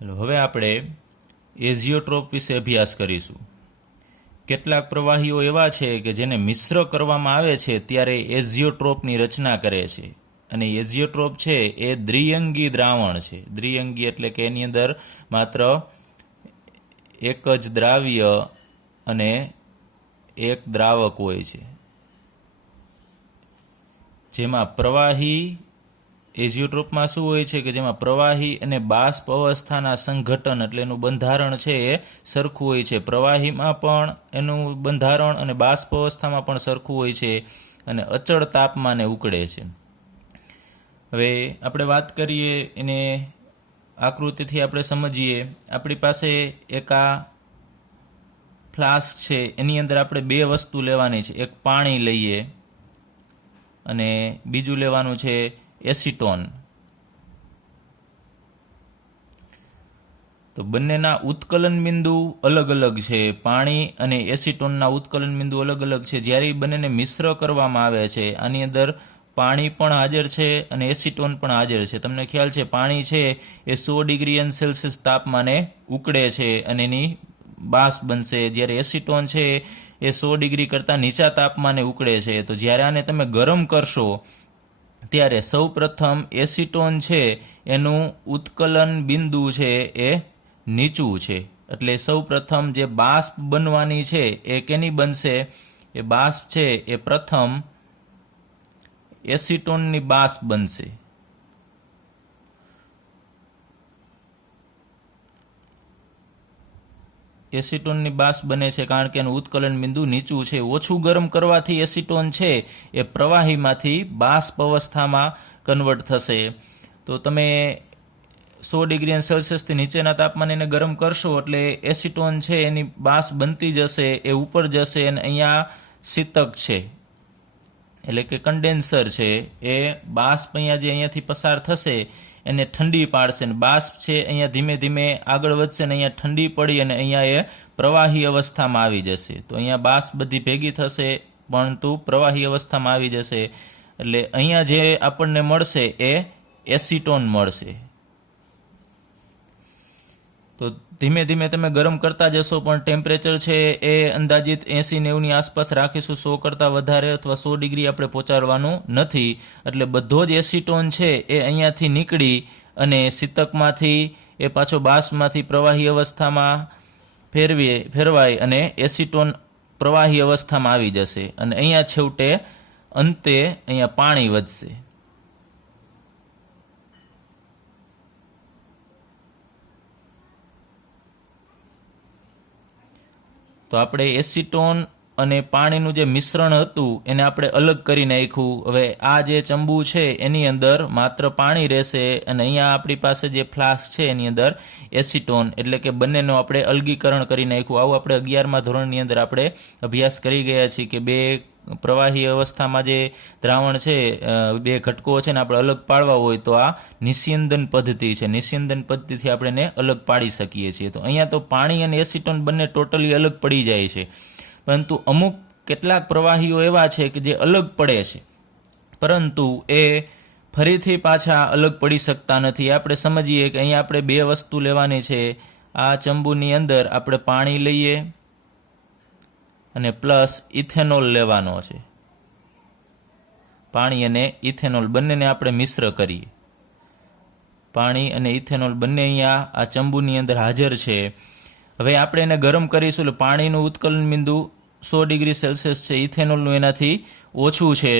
હવે આપણે એઝિયોટ્રોપ વિશે અભ્યાસ કરીશું. કેટલાક પ્રવાહીઓ એવા છે કે જેને મિશ્ર કરવામાં આવે છે ત્યારે એઝિયોટ્રોપની રચના કરે છે. અને એઝિયોટ્રોપ છે એ દ્વિઅંગી દ્રાવણ છે. દ્વિઅંગી એટલે કે એની અંદર માત્ર એક જ દ્રાવ્ય અને એક દ્રાવક હોય છે, જેમાં પ્રવાહી એઝિયોટ્રોપમાં શું હોય છે કે જેમાં પ્રવાહી અને બાષ્પ અવસ્થાના સંઘટન એટલે એનું બંધારણ છે એ સરખું હોય છે. પ્રવાહીમાં પણ એનું બંધારણ અને બાષ્પ અવસ્થામાં પણ સરખું હોય છે અને અચળ તાપમાને ઉકળે છે. હવે આપણે વાત કરીએ એને આકૃતિથી આપણે સમજીએ. આપણી પાસે એક આ ફ્લાસ્ક છે, એની અંદર આપણે બે વસ્તુ લેવાની છે. એક પાણી લઈએ અને બીજું લેવાનું છે એસિટોન. તો બંનેના ઉત્કલન બિંદુ અલગ અલગ છે. પાણી અને એસિટોનના ઉત્કલન બિંદુ અલગ અલગ છે. જ્યારે એ બંનેને મિશ્ર કરવામાં આવે છે, આની અંદર પાણી પણ હાજર છે અને એસિટોન પણ હાજર છે. તમને ખ્યાલ છે પાણી છે એ 100 ડિગ્રી સેલ્સિયસ તાપમાને ઉકળે છે અને એની બાષ્પ બનશે, જ્યારે એસિટોન છે એ 100 ડિગ્રી કરતાં નીચા તાપમાને ઉકળે છે. તો જ્યારે આને તમે ગરમ કરશો ત્યારે સૌ પ્રથમ એસિટોન છે એનું ઉત્કલન બિંદુ છે એ નીચું છે. એટલે સૌ પ્રથમ જે બાષ્પ બનવાની છે એ કેની બનશે? એ બાષ્પ છે એ પ્રથમ એસિટોનની બાષ્પ બનશે. એસિટોનની બાષ્પ બને છે કારણ કે એનું ઉત્કલન બિંદુ નીચું છે. ઓછું ગરમ કરવાથી એસિટોન છે એ પ્રવાહીમાંથી બાષ્પ અવસ્થામાં કન્વર્ટ થશે. તો તમે 100 ડિગ્રી સેલ્સિયસથી નીચેના તાપમાને એને ગરમ કરશો એટલે એસિટોન છે એની બાષ્પ બનતી જશે, એ ઉપર જશે અને અહીંયા શીતક છે એટલે કે કન્ડેન્સર છે, એ બાષ્પ અહીંયાથી પસાર થશે એને ઠંડી પાડશે ને બાષ્પ છે અહીંયા ધીમે ધીમે આગળ વધશે ને અહીંયા ઠંડી પડી અને અહીંયા એ પ્રવાહી અવસ્થામાં આવી જશે. તો અહીંયા બાષ્પ બધી ભેગી થશે પરંતુ પ્રવાહી અવસ્થામાં આવી જશે. એટલે અહીંયા જે આપણને મળશે એ એસિટોન મળશે. તો ધીમે ધીમે તમે ગરમ કરતા જશો પણ ટેમ્પરેચર છે એ અંદાજિત 80-90ની આસપાસ રાખીશું. 100 કરતાં વધારે અથવા 100 ડિગ્રી આપણે પહોંચાડવાનું નથી. એટલે બધો જ એસિટોન છે એ અહીંયાથી નીકળી અને શીતકમાંથી એ પાછો બાષ્પમાંથી પ્રવાહી અવસ્થામાં ફેરવાય અને એસિટોન પ્રવાહી અવસ્થામાં આવી જશે અને અહીંયા છેવટે અંતે અહીંયા પાણી વધશે. તો આપણે એસિટોન અને પાણીનું જે મિશ્રણ હતું એને આપણે અલગ કરી નાખ્યું. હવે આ જે ચંબુ છે એની અંદર માત્ર પાણી રહેશે અને અહીંયા આપણી પાસે જે ફ્લાસ્ક છે એની અંદર એસિટોન, એટલે કે બંનેનું આપણે અલગીકરણ કરી નાખ્યું. આવું આપણે 11મા ધોરણની અંદર આપણે અભ્યાસ કરી ગયા છીએ કે બે પ્રવાહી અવસ્થામાં જે દ્રાવણ છે, બે ઘટકો છે ને આપણે અલગ પાડવા હોય તો આ નિસ્યંદન પદ્ધતિ છે. નિસ્યંદન પદ્ધતિથી આપણે એને અલગ પાડી શકીએ છીએ. તો અહીંયા તો પાણી અને એસિટોન બંને ટોટલી અલગ પડી જાય છે, પરંતુ અમુક કેટલાક પ્રવાહીઓ એવા છે કે જે અલગ પડે છે પરંતુ એ ફરીથી પાછા અલગ પડી શકતા નથી. આપણે સમજીએ કે અહીંયા આપણે બે વસ્તુ લેવાની છે. આ ચંબુની અંદર આપણે પાણી લઈએ અને પ્લસ ઇથેનોલ લેવાનો છે. પાણી અને ઇથેનોલ બંનેને આપણે મિશ્ર કરીએ. પાણી અને ઇથેનોલ બંને અહીંયા આ ચંબુની અંદર હાજર છે. હવે આપણે એને ગરમ કરીશું એટલે પાણીનું ઉત્કલન બિંદુ 100 ડિગ્રી સેલ્સિયસ છે, ઇથેનોલનું એનાથી ઓછું છે.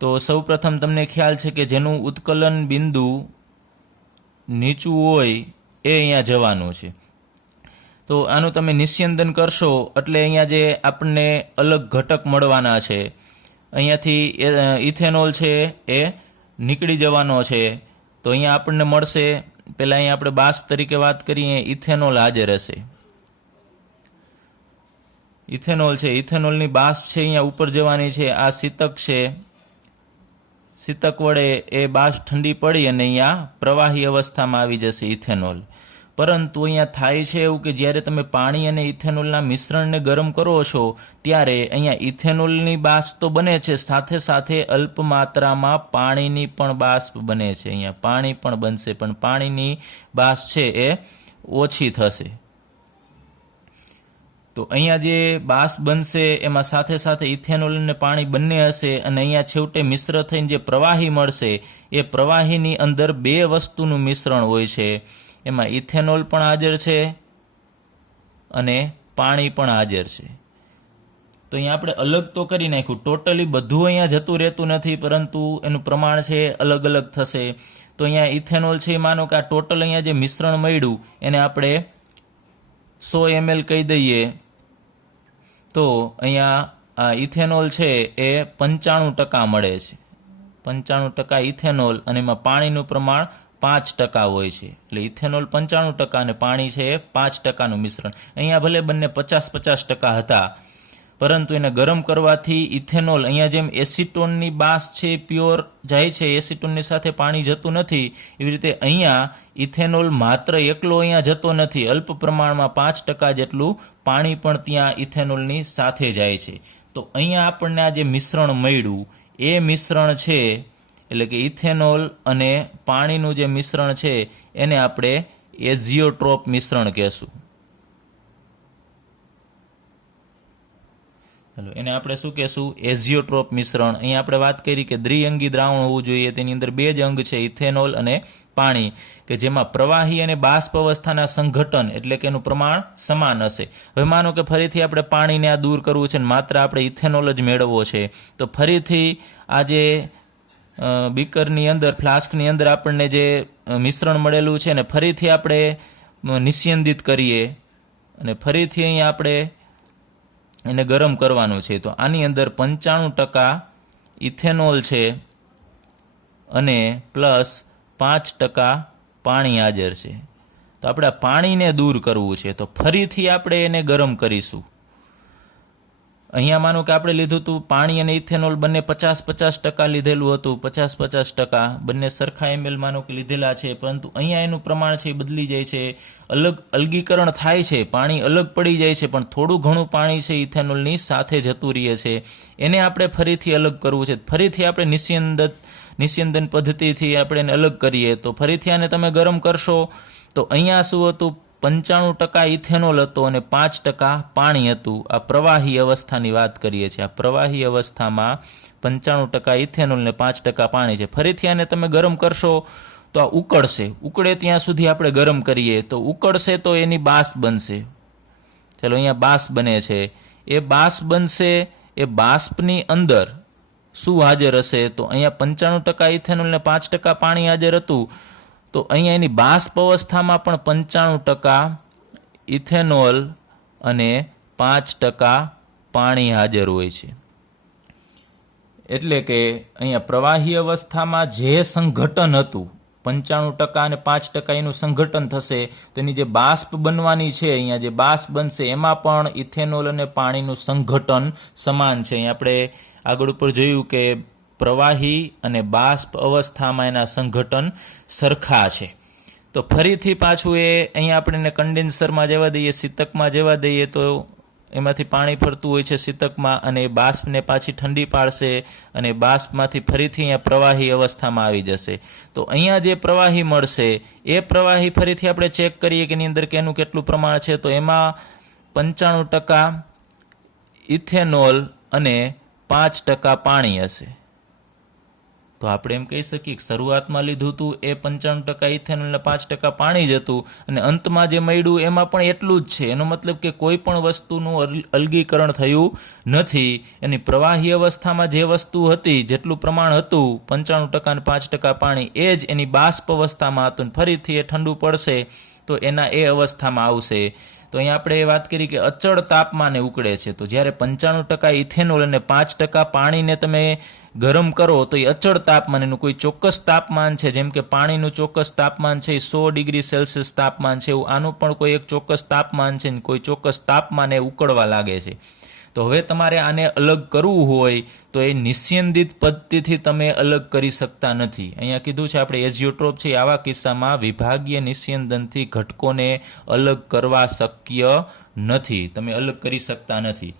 તો સૌ પ્રથમ તમને ખ્યાલ છે કે જેનું ઉત્કલન બિંદુ નીચું હોય એ અહીંયા જવાનું છે. તો આનું તમે નિસ્યંદન કરશો એટલે અહીંયા જે આપણને અલગ ઘટક મળવાના છે, અહીંયાથી ઇથેનોલ છે એ નીકળી જવાનો છે. તો અહીંયા આપણને મળશે, પહેલાં અહીંયા આપણે બાષ્પ તરીકે વાત કરીએ, ઇથેનોલ હાજર હશે. ઇથેનોલ છે, ઇથેનોલની બાષ્પ છે અહીંયા ઉપર જવાની છે. આ શીતક છે, શીતક વડે એ બાષ્પ ઠંડી પડી અને અહીંયા પ્રવાહી અવસ્થામાં આવી જશે ઇથેનોલ. પરંતુ અહીંયા થાય છે એવું કે જ્યારે તમે પાણી અને ઇથેનોલના મિશ્રણને ગરમ કરો છો ત્યારે અહીંયા ઇથેનોલની બાષ્પ તો બને છે, સાથે સાથે અલ્પ માત્રામાં પાણીની પણ બાષ્પ બને છે. અહીંયા પાણી પણ બનશે, પણ પાણીની બાષ્પ છે એ ઓછી થશે. તો અહીંયા જે બાષ્પ બનશે એમાં સાથે સાથે ઇથેનોલ અને પાણી બંને હશે, અને અહીંયા છેવટે મિશ્ર થઈને જે પ્રવાહી મળશે એ પ્રવાહીની અંદર બે વસ્તુનું મિશ્રણ હોય છે. એમાં ઇથેનોલ પણ હાજર છે અને પાણી પણ હાજર છે. તો અહીંયા આપણે અલગ તો કરી નાખ્યું, ટોટલી બધું અહીંયા જતું રહેતું નથી, પરંતુ એનું પ્રમાણ છે અલગ અલગ થશે. તો અહીંયા ઇથેનોલ છે, માનો કે આ ટોટલ અહીંયા જે મિશ્રણ મળ્યું એને આપણે 100 ml કહી દઈએ, તો અહીંયા આ ઇથેનોલ છે એ 95% મળે છે. 95% ઇથેનોલ, અને એમાં પાણીનું પ્રમાણ 5% હોય છે. એટલે ઇથેનોલ 95% અને પાણી છે એ 5%નું મિશ્રણ. અહીંયા ભલે બંને 50-50% હતા, પરંતુ એને ગરમ કરવાથી ઇથેનોલ, અહીંયા જેમ એસિટોનની બાસ છે પ્યોર જાય છે, એસિટોનની સાથે પાણી જતું નથી, એવી રીતે અહીંયા ઇથેનોલ માત્ર એકલો અહીંયા જતો નથી, અલ્પ પ્રમાણમાં 5% જેટલું પાણી પણ ત્યાં ઇથેનોલની સાથે જાય છે. તો અહીંયા આપણને આ જે મિશ્રણ મળ્યું એ મિશ્રણ છે, એટલે કે ઇથેનોલ અને પાણીનું જે મિશ્રણ છે એને આપણે એઝિયોટ્રોપ મિશ્રણ કહેશું. ચલો એને આપણે શું કહેશું? એઝિયોટ્રોપ મિશ્રણ. અહીંયા આપણે વાત કરી કે દ્વિઅંગી દ્રાવણ હોવું જોઈએ, તેની અંદર બે જ અંગ છે, ઇથેનોલ અને પાણી, કે જેમાં પ્રવાહી અને બાષ્પ અવસ્થાના સંઘટન એટલે કે એનું પ્રમાણ સમાન હશે. હવે માનો કે ફરીથી આપણે પાણીને આ દૂર કરવું છે અને માત્ર આપણે ઇથેનોલ જ મેળવવો છે, તો ફરીથી આ જે બીકરની અંદર, ફ્લાસ્કની અંદર આપણને જે મિશ્રણ મળેલું છે ને ફરીથી આપણે નિસ્યંદિત કરીએ અને ફરીથી અહીંયા આપણે એને ગરમ કરવાનું છે. તો આની અંદર 95% ઇથેનોલ છે અને પ્લસ 5% પાણી હાજર છે. તો આપણે પાણીને દૂર કરવું છે, તો ફરીથી આપણે એને ગરમ કરીશું. અહીંયા માનો કે આપણે લીધું હતું પાણી અને ઇથેનોલ બંને 50-50% લીધેલું હતું, 50-50% બંને સરખા ml માનો કે લીધેલા છે, પરંતુ અહીંયા એનું પ્રમાણ છે એ બદલી જાય છે, અલગીકરણ થાય છે, પાણી અલગ પડી જાય છે, પણ થોડું ઘણું પાણી છે ઇથેનોલની સાથે જતું રહે છે. એને આપણે ફરીથી અલગ કરવું છે. ફરીથી આપણે નિસ્યંદન પદ્ધતિથી આપણે એને અલગ કરીએ, તો ફરીથી આને તમે ગરમ કરશો તો અહીંયા શું હતું? 95% ઇથેનોલ હતો અને 5% પાણી હતું. આ પ્રવાહી અવસ્થાની વાત કરીએ છીએ. આ પ્રવાહી અવસ્થામાં 95% ઇથેનોલ ને 5% પાણી છે. ફરીથી આને તમે ગરમ કરશો તો આ ઉકળશે. ઉકળે ત્યાં સુધી આપણે ગરમ કરીએ, તો ઉકળશે તો એની બાષ્પ બનશે. ચલો અહીંયા બાષ્પ બને છે. એ બાષ્પ બનશે, એ બાષ્પની અંદર શું હાજર હશે? તો અહીંયા 95% ઇથેનોલ ને 5% પાણી હાજર હતું, તો અહીંયા એની બાષ્પ અવસ્થામાં પણ 95% ઇથેનોલ અને 5% પાણી હાજર હોય છે. એટલે કે અહીંયા પ્રવાહી અવસ્થામાં જે સંઘટન હતું 95% અને 5% એનું સંઘટન થશે, તેની જે બાષ્પ બનવાની છે, અહીંયા જે બાષ્પ બનશે એમાં પણ ઇથેનોલ અને પાણીનું સંઘટન સમાન છે. અહીંયા આપણે આગળ ઉપર જોયું કે પ્રવાહી અને બાષ્પ અવસ્થામાં એના સંઘટન સરખા છે. તો ફરીથી પાછું એ અહીંયા આપણે એને કન્ડેન્સરમાં જવા દઈએ, શીતકમાં જવા દઈએ, તો એમાંથી પાણી ફરતું હોય છે શીતકમાં, અને એ બાષ્પને પાછી ઠંડી પાડશે અને બાષ્પમાંથી ફરીથી અહીંયા પ્રવાહી અવસ્થામાં આવી જશે. તો અહીંયા જે પ્રવાહી મળશે એ પ્રવાહી ફરીથી આપણે ચેક કરીએ કે એની અંદર કે એનું કેટલું પ્રમાણ છે, તો એમાં 95% ઇથેનોલ અને 5% પાણી હશે. તો આપણે એમ કહી શકીએ કે શરૂઆતમાં લીધું હતું એ 95% ઇથેનોલ અને 5% પાણી જ હતું, અને અંતમાં જે મળ્યું એમાં પણ એટલું જ છે. એનો મતલબ કે કોઈ પણ વસ્તુનું અલગીકરણ થયું નથી. એની પ્રવાહી અવસ્થામાં જે વસ્તુ હતી, જેટલું પ્રમાણ હતું 95% અને 5% પાણી, એ જ એની બાષ્પ અવસ્થામાં હતું. ફરીથી એ ઠંડુ પડશે તો એના એ અવસ્થામાં આવશે. તો અહીંયા આપણે એ વાત કરી કે અચળ તાપમાને ઉકળે છે. તો જ્યારે 95% ઇથેનોલ અને 5% પાણીને તમે ગરમ કરો તો એ અચળ તાપમાન, એનું કોઈ ચોક્કસ તાપમાન છે, જેમ કે પાણીનું ચોક્કસ તાપમાન છે 100 ડિગ્રી સેલ્સિયસ તાપમાન છે, એવું આનું પણ કોઈ એક ચોક્કસ તાપમાન છે, કોઈ ચોક્કસ તાપમાને ઉકળવા લાગે છે. તો હવે તમારે આને અલગ કરવું હોય તો એ નિસ્યંદિત પદ્ધતિથી તમે અલગ કરી શકતા નથી. અહીંયા કીધું છે આપણે એઝિયોટ્રોપ છે, આવા કિસ્સામાં વિભાગીય નિસ્યંદનથી ઘટકોને અલગ કરવા શક્ય નથી, તમે અલગ કરી શકતા નથી.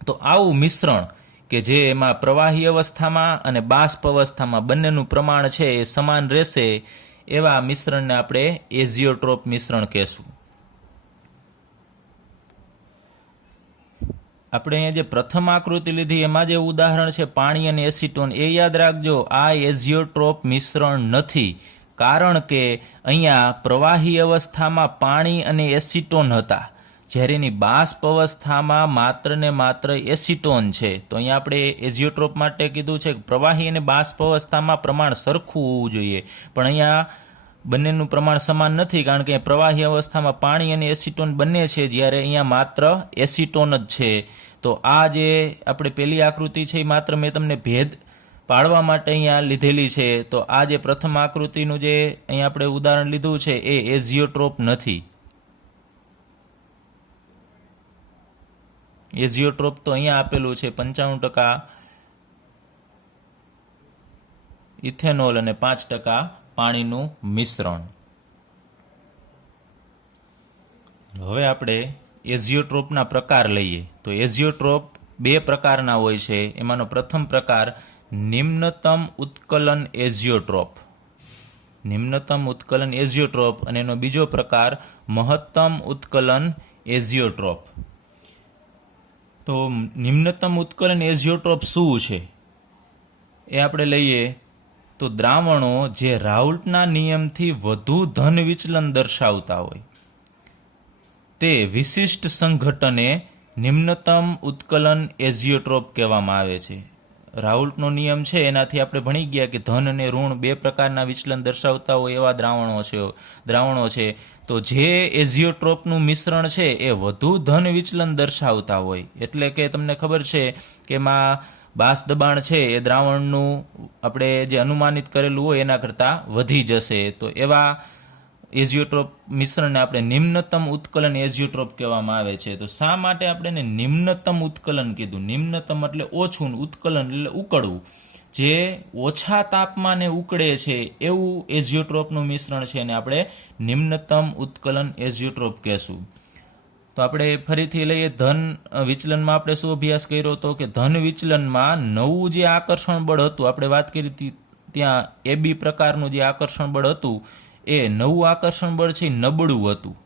તો આવું મિશ્રણ કે જે એમાં પ્રવાહી અવસ્થામાં અને બાષ્પ અવસ્થામાં બંનેનું પ્રમાણ છે એ સમાન રહેશે, એવા મિશ્રણને આપણે એઝિયોટ્રોપ મિશ્રણ કહેશું. આપણે અહીંયા જે પ્રથમ આકૃતિ લીધી એમાં જે ઉદાહરણ છે પાણી અને એસિટોન, એ યાદ રાખજો, આ એઝિયોટ્રોપ મિશ્રણ નથી, કારણ કે અહીંયા પ્રવાહી અવસ્થામાં પાણી અને એસિટોન હતા, જ્યારે એની બાષ્પ અવસ્થામાં માત્ર ને માત્ર એસિટોન છે. તો અહીંયા આપણે એઝિયોટ્રોપ માટે કીધું છે કે પ્રવાહી અને બાષ્પ અવસ્થામાં પ્રમાણ સરખું હોવું જોઈએ, પણ અહીંયા બંનેનું પ્રમાણ સમાન નથી, કારણ કે પ્રવાહી અવસ્થામાં પાણી અને એસિટોન બંને છે, જ્યારે અહીંયા માત્ર એસિટોન જ છે. તો આ જે આપણે પેલી આકૃતિ છે એ માત્ર મેં તમને ભેદ પાડવા માટે અહીંયા લીધેલી છે. તો આ જે પ્રથમ આકૃતિનું જે અહીંયા આપણે ઉદાહરણ લીધું છે એ એઝિયોટ્રોપ નથી. એઝિયોટ્રોપ તો અહીંયા આપેલું છે 95% ઇથેનોલ અને 5% પાણીનું મિશ્રણ. હવે આપણે એઝિયોટ્રોપના પ્રકાર લઈએ. તો એઝિયોટ્રોપ બે પ્રકારના હોય છે. એમાંનો પ્રથમ પ્રકાર નિમ્નતમ ઉત્કલન એઝિયોટ્રોપ, નિમ્નતમ ઉત્કલન એઝિયોટ્રોપ, અને એનો બીજો પ્રકાર મહત્તમ ઉત્કલન એઝિયોટ્રોપ. તો નિમ્નતમ ઉત્કલન એઝિયોટ્રોપ શું છે એ આપણે લઈએ. તો દ્રાવણો જે રાઉલ્ટના નિયમથી વધુ ધન વિચલન દર્શાવતા હોય તે વિશિષ્ટ સંઘટને નિમ્નતમ ઉત્કલન એઝિયોટ્રોપ કહેવામાં આવે છે. રાઉલ્ટનો નિયમ છે એનાથી આપણે ભણી ગયા કે ધન અને ઋણ બે પ્રકારના વિચલન દર્શાવતા હોય એવા દ્રાવણો છે. તો જે એઝિયોટ્રોપનું મિશ્રણ છે એ વધુ ધન વિચલન દર્શાવતા હોય, એટલે કે તમને ખબર છે કે એમાં બાષ્પ દબાણ છે એ દ્રાવણનું આપણે જે અનુમાનિત કરેલું હોય એના કરતાં વધી જશે, તો એવા એઝિયોટ્રોપ મિશ્રણને આપણે નિમ્નતમ ઉત્કલન એઝિયોટ્રોપ કહેવામાં આવે છે. તો શા માટે આપણે એને નિમ્નતમ ઉત્કલન કીધું? નિમ્નતમ એટલે ઓછું, ઉત્કલન એટલે ઉકળવું. જે ઓછા તાપમાને ઉકળે છે એવું એઝિયોટ્રોપનું મિશ્રણ છે એને આપણે નિમ્નતમ ઉત્કલન એઝિયોટ્રોપ કહેશું. તો આપણે ફરીથી લઈએ, ધન વિચલનમાં આપણે શું અભ્યાસ કર્યો હતો કે ધન વિચલનમાં નવું જે આકર્ષણ બળ હતું, આપણે વાત કરી હતી ત્યાં AB પ્રકારનું જે આકર્ષણ બળ હતું એ નવું આકર્ષણ બળ છે નબળું હતું.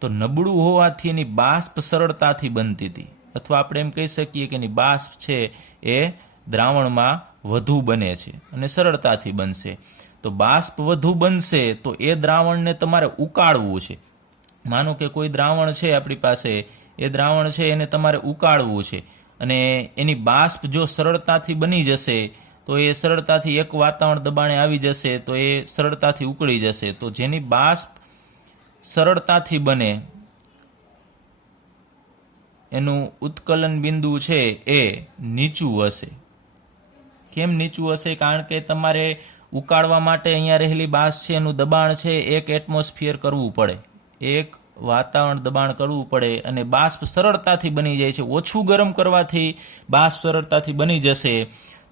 તો નબળું હોવાથી એની બાષ્પ સરળતાથી બનતી હતી, અથવા આપણે એમ કહી શકીએ કે એની બાષ્પ છે એ દ્રાવણમાં વધુ બને છે અને સરળતાથી બનશે. તો બાષ્પ વધુ બનશે તો એ દ્રાવણને તમારે ઉકાળવું છે. માનો કે કોઈ દ્રાવણ છે આપણી પાસે, એ દ્રાવણ છે એને તમારે ઉકાળવું છે, અને એની બાષ્પ જો સરળતાથી બની જશે તો એ સરળતાથી એક વાતાવરણ દબાણે આવી જશે, તો એ સરળતાથી ઉકળી જશે. તો જેની બાષ્પ સરળતાથી બને એનું ઉત્કલન બિંદુ છે એ નીચું હશે. કેમ નીચું હશે? કારણ કે તમારે ઉકાળવા માટે અહીંયા રહેલી બાષ્પ છે એનું દબાણ છે 1 એટમોસ્ફિયર કરવું પડે, એક વાતાવરણ દબાણ કરવું પડે, અને બાષ્પ સરળતાથી બની જાય છે. ઓછું ગરમ કરવાથી બાષ્પ સરળતાથી બની જશે,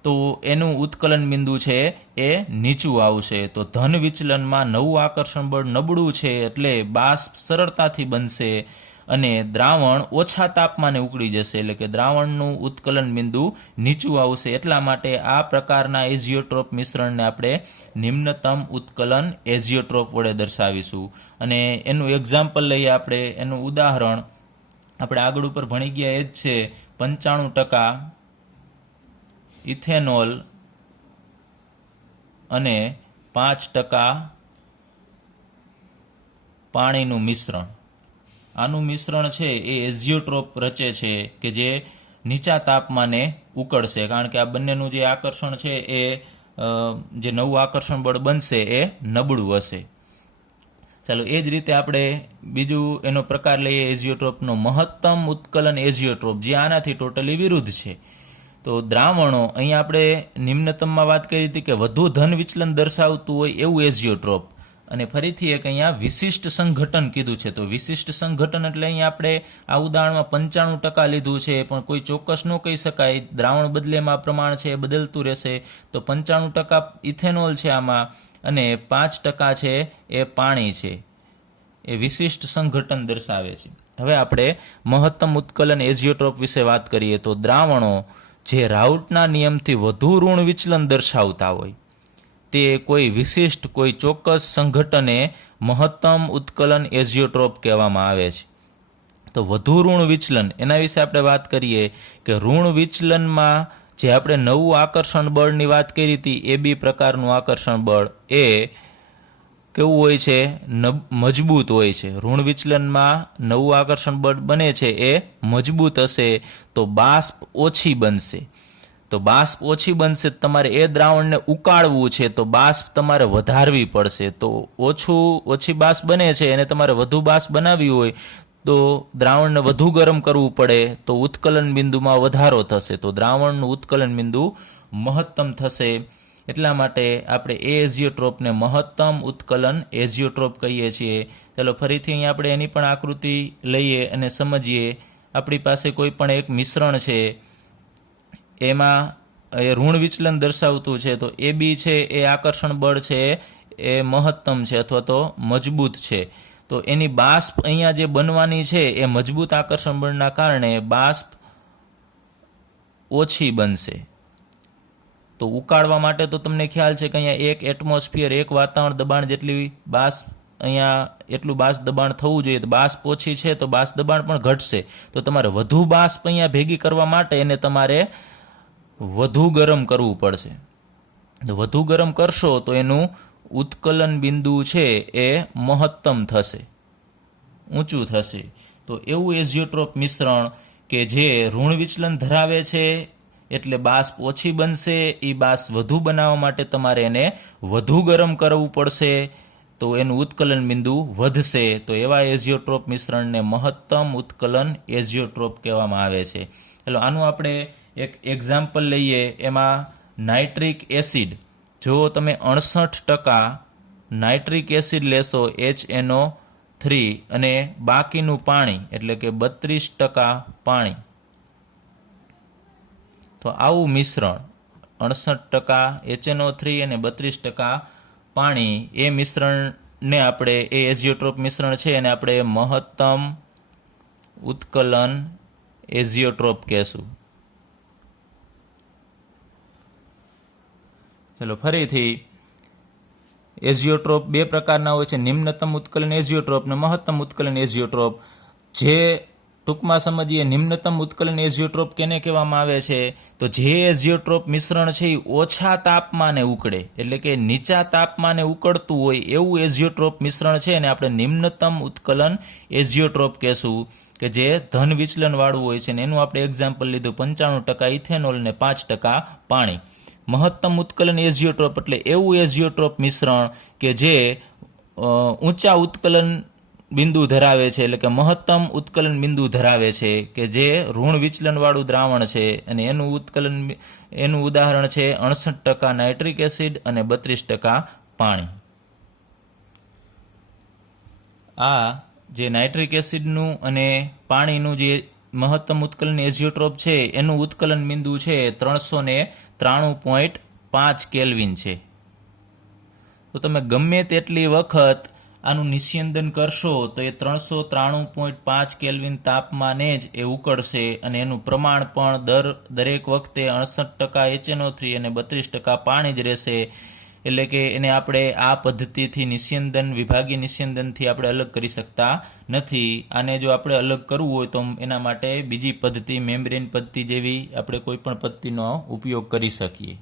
તો એનું ઉત્કલન બિંદુ છે એ નીચું આવશે. તો ધન વિચલનમાં નવું આકર્ષણ બળ નબળું છે એટલે બાષ્પ સરળતાથી બનશે અને દ્રાવણ ઓછા તાપમાને ઉકળી જશે, એટલે કે દ્રાવણનું ઉત્કલન બિંદુ નીચું આવશે. એટલા માટે આ પ્રકારના એઝિયોટ્રોપ મિશ્રણને આપણે નિમ્નતમ ઉત્કલન એઝિયોટ્રોપ વડે દર્શાવીશું. અને એનું એક્ઝામ્પલ લઈએ આપણે, એનું ઉદાહરણ આપણે આગળ ઉપર ભણી ગયા એ જ છે. 95% ઇથેનોલ અને 5% પાણીનું મિશ્રણ. આનું મિશ્રણ છે એ એઝિયોટ્રોપ રચે છે કે જે નીચા તાપમાને ઉકળશે, કારણ કે આ બંનેનું જે આકર્ષણ છે એ જે નવું આકર્ષણ બળ બનશે એ નબળું હશે. ચાલો, એ જ રીતે આપણે બીજું એનો પ્રકાર લઈએ એઝિયોટ્રોપનો, મહત્તમ ઉત્કલન એઝિયોટ્રોપ, જે આનાથી ટોટલી વિરુદ્ધ છે. તો દ્રાવણો, અહીંયા આપણે નિમ્નતમમાં વાત કરી હતી કે વધુ ધન વિચલન દર્શાવતું હોય એવું એઝિયોટ્રોપ, અને ફરીથી એક અહીંયા વિશિષ્ટ સંઘટન કીધું છે. તો વિશિષ્ટ સંઘટન એટલે અહીંયા આપણે આ ઉદાહરણમાં 95% લીધું છે, પણ કોઈ ચોક્કસ ન કહી શકાય, દ્રાવણ બદલેમાં પ્રમાણ છે એ બદલતું રહેશે. તો 95% ઇથેનોલ છે આમાં, અને 5% છે એ પાણી છે. એ વિશિષ્ટ સંઘટન દર્શાવે છે. હવે આપણે મહત્તમ ઉત્કલન એઝિયોટ્રોપ વિશે વાત કરીએ. તો દ્રાવણો જે રાઉલ્ટના નિયમથી વધુ ઋણ વિચલન દર્શાવતા હોય, તે કોઈ વિશિષ્ટ કોઈ ચોક્કસ સંઘટને મહત્તમ ઉત્કલન એઝિયોટ્રોપ કહેવામાં આવે છે. તો વધુ ઋણ વિચલન એના વિશે આપણે વાત કરીએ કે ઋણ વિચલનમાં જે આપણે નવું આકર્ષણ બળની વાત કરી હતી, એ બી પ્રકારનું આકર્ષણ બળ એ કેવું હોય છે? મજબૂત હોય છે. ઋણ વિચલનમાં નવું આકર્ષણ બળ બને છે એ મજબૂત હશે તો બાષ્પ ઓછી બનશે. તો બાષ્પ ઓછી બનશે, તમારે એ દ્રાવણને ઉકાળવું છે તો બાષ્પ તમારે વધારવી પડશે. તો ઓછી બાષ્પ બને છે અને તમારે વધુ બાષ્પ બનાવવી હોય તો દ્રાવણને વધુ ગરમ કરવું પડે, તો ઉત્કલન બિંદુમાં વધારો થશે, તો દ્રાવણનું ઉત્કલન બિંદુ મહત્તમ થશે. એટલા માટે આપણે એ એઝિયોટ્રોપને મહત્તમ ઉત્કલન એઝિયોટ્રોપ કહીએ છીએ. ચાલો ફરીથી અહીં આપણે એની પણ આકૃતિ લઈએ અને સમજીએ. આપણી પાસે કોઈ પણ એક મિશ્રણ છે, એમાં એ ઋણ વિચલન દર્શાવતું છે, તો એ બી છે એ આકર્ષણ બળ છે એ મહત્તમ છે અથવા તો મજબૂત છે. તો એની બાષ્પ અહીંયા જે બનવાની છે એ મજબૂત આકર્ષણ બળના કારણે બાષ્પ ઓછી બનશે. તો ઉકાળવા માટે તો તમને ખ્યાલ છે કે અહીંયા 1 એટમોસ્ફિયર, 1 વાતાવરણ દબાણ જેટલી બાષ્પ, અહીંયા એટલું બાષ્પ દબાણ થવું જોઈએ. તો બાષ્પ ઓછી છે તો બાષ્પ દબાણ પણ ઘટશે. તો તમારે વધુ બાષ્પ અહીંયા ભેગી કરવા માટે એને તમારે વધુ ગરમ કરવું પડશે. તો વધુ ગરમ કરશો તો એનું ઉત્કલન બિંદુ છે એ મહત્તમ થશે, ઊંચું થશે. તો એવું એઝિયોટ્રોપ મિશ્રણ કે જે ઋણ વિચલન ધરાવે છે એટલે બાષ્પ ઓછી બનશે, એ બાષ્પ વધુ બનાવવા માટે તમારે એને વધુ ગરમ કરવું પડશે, તો એનું ઉત્કલન બિંદુ વધશે. તો એવા એઝિયોટ્રોપ મિશ્રણને મહત્તમ ઉત્કલન એઝિયોટ્રોપ કહેવામાં આવે છે. એટલે આનું આપણે એક એક્ઝામ્પલ લઈએ. એમાં નાઇટ્રિક એસિડ, જો તમે 68% નાઇટ્રિક એસિડ લેશો HNO3 અને બાકીનું પાણી એટલે કે 32% પાણી, તો આવું મિશ્રણ 68% HNO3 અને 32% પાણી, એ મિશ્રણને આપણે એ એઝિયોટ્રોપ મિશ્રણ છે અને આપણે મહત્તમ ઉત્કલન એઝિયોટ્રોપ કહેશું. ચલો ફરીથી, એઝિયોટ્રોપ બે પ્રકારના હોય છે, નિમ્નતમ ઉત્કલન એઝિયોટ્રોપ અને મહત્તમ ઉત્કલન એઝિયોટ્રોપ. જે ટૂંકમાં સમજીએ, નિમ્નતમ ઉત્કલન એઝિયોટ્રોપ કેને કહેવામાં આવે છે? તો જે એઝિયોટ્રોપ મિશ્રણ છે એ ઓછા તાપમાને ઉકળે, એટલે કે નીચા તાપમાને ઉકળતું હોય એવું એઝિયોટ્રોપ મિશ્રણ છે અને આપણે નિમ્નતમ ઉત્કલન એઝિયોટ્રોપ કહેશું, કે જે ધન વિચલન વાળું હોય છે. ને એનું આપણે એક્ઝામ્પલ લીધું 95% ઇથેનોલ ને 5% પાણી. મહત્તમ ઉત્કલન એઝિયોટ્રોપ એટલે એવું એઝિયોટ્રોપ મિશ્રણ કે જે ઊંચા ઉત્કલન બિંદુ ધરાવે છે, એટલે કે મહત્તમ ઉત્કલન બિંદુ ધરાવે છે, કે જે ઋણ વિચલન વાળું દ્રાવણ છે અને એનું ઉદાહરણ છે 68% નાઇટ્રિક એસિડ અને 32% પાણી. આ જે નાઇટ્રિક એસિડનું અને પાણીનું જે મહત્તમ ઉત્કલન એઝિયોટ્રોપ છે એનું ઉત્કલન બિંદુ છે 393.5 કેલ્વિન છે. તો તમે ગમે તેટલી વખત આનું નિસ્યંદન કરશો તો એ 393.5 કેલ્વિન તાપમાને જ એ ઉકળશે અને એનું પ્રમાણ પણ દરેક વખતે 68% HNO3 અને 32% પાણી જ રહેશે. એટલે કે એને આપણે આ પદ્ધતિથી નિસ્યંદન, વિભાગીય નિસ્યંદનથી આપણે અલગ કરી શકતા નથી. આને જો આપણે અલગ કરવું હોય તો એના માટે બીજી પદ્ધતિ, મેમ્બ્રેન પદ્ધતિ જેવી આપણે કોઈ પણ પદ્ધતિનો ઉપયોગ કરી શકીએ.